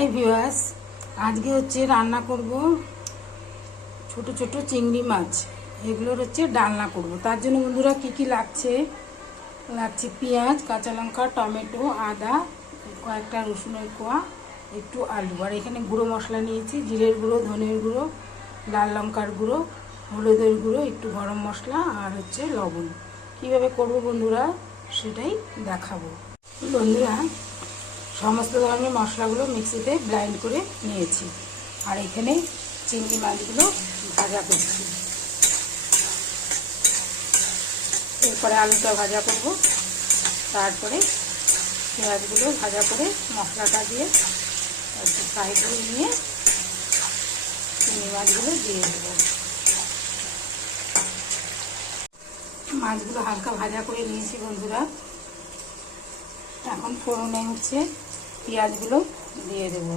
Hi viewers আজকে হচ্ছে রান্না করব ছোট ছোট চিংড়ি মাছ। এগুলোর হচ্ছে ডালনা করব। তার জন্য বন্ধুরা কি কি লাগছে? লাগছে পেঁয়াজ, কাঁচা লঙ্কা, টমেটো, আদা, কয়েকটা রসুনের কোয়া, একটু আলু। আর এখানে গুঁড়ো মশলা নিয়েছি, জিরের গুঁড়ো, ধনের গুঁড়ো, লাল লঙ্কার গুঁড়ো, হলুদের গুঁড়ো, একটু গরম মশলা আর হচ্ছে লবণ। কীভাবে করব বন্ধুরা? সেটাই দেখাবো। বন্ধুরা সমস্ত ধরনের মশলাগুলো মিক্সিতে ব্লাইন্ড করে নিয়েছি। আর এখানে চিংড়ি মাছগুলো ভাজা করছি। এরপরে আলুটা ভাজা করব। তারপরে পেঁয়াজগুলো ভাজা করে মশলাটা দিয়ে একটু ফ্রাই করে নিয়ে চিংড়ি মাছগুলো দিয়ে দেবো। মাছগুলো হালকা ভাজা করে নিয়েছি বন্ধুরা। এখন ফোড়নে হচ্ছে পেঁয়াজগুলো দিয়ে দেব।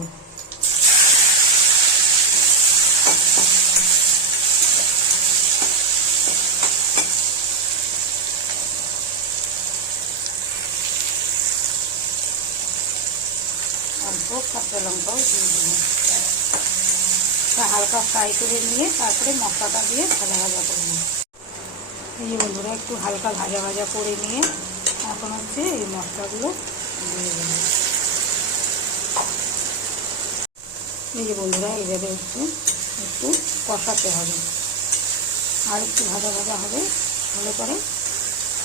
কাঁচা লঙ্কাও দিয়ে দেবো। হালকা ফ্রাই করে নিয়ে তারপরে মশলাটা দিয়ে ভাজা ভাজা করব। এই যে বন্ধুরা, একটু হালকা ভাজা ভাজা করে নিয়ে এখন হচ্ছে এই মশলাগুলো দিয়ে দেবো। এই যে বন্ধুরা এইভাবে একটু একটু কষাতে হবে। আর একটু ভাজা ভাজা হবে, ভালো করে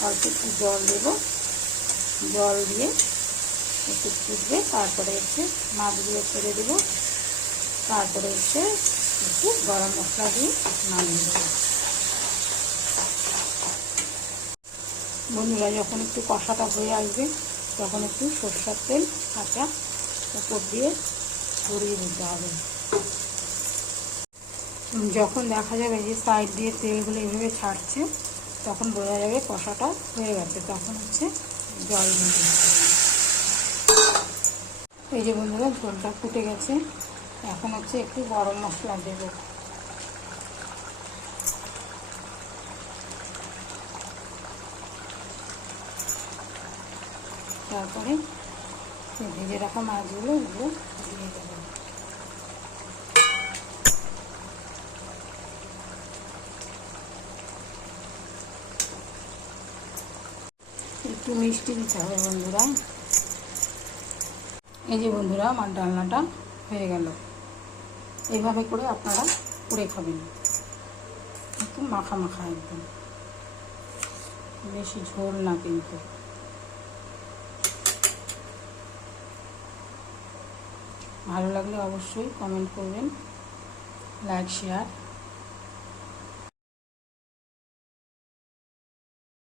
অল্প একটু জল দেব। জল দিয়ে একটু ফুটবে, তারপরে হচ্ছে মাছগুলো ছেড়ে দেবো। তারপরে হচ্ছে একটু গরম মশলা দিয়ে নামিয়ে দেবো। বন্ধুরা, যখন একটু কষাটা হয়ে আসবে, তখন একটু সরষার তেল কাঁচা উপর দিয়ে ছড়িয়ে দিতে হবে। যখন দেখা যাবে যে সাইড দিয়ে তেলগুলো এভাবে ছাড়ছে, তখন বোঝা যাবে কষাটা হয়ে গেছে। তখন হচ্ছে জল দিতে এই যে বন্ধুরা, ঝোলটা ফুটে গেছে। এখন হচ্ছে একটু গরম মশলা দেবো। তারপরে ভেজে রাখা মাছগুলো দিয়ে দেবো। একটু মিষ্টি দিতে হবে বন্ধুরা। এই যে বন্ধুরা, আমার ডালনাটা হয়ে গেল। এইভাবে করে আপনারা করে খাবেন। একটু মাখা মাখা একদম। বেশি ঝোল না কিন্তু। ভালো লাগলে অবশ্যই কমেন্ট করবেন লাইক শেয়ার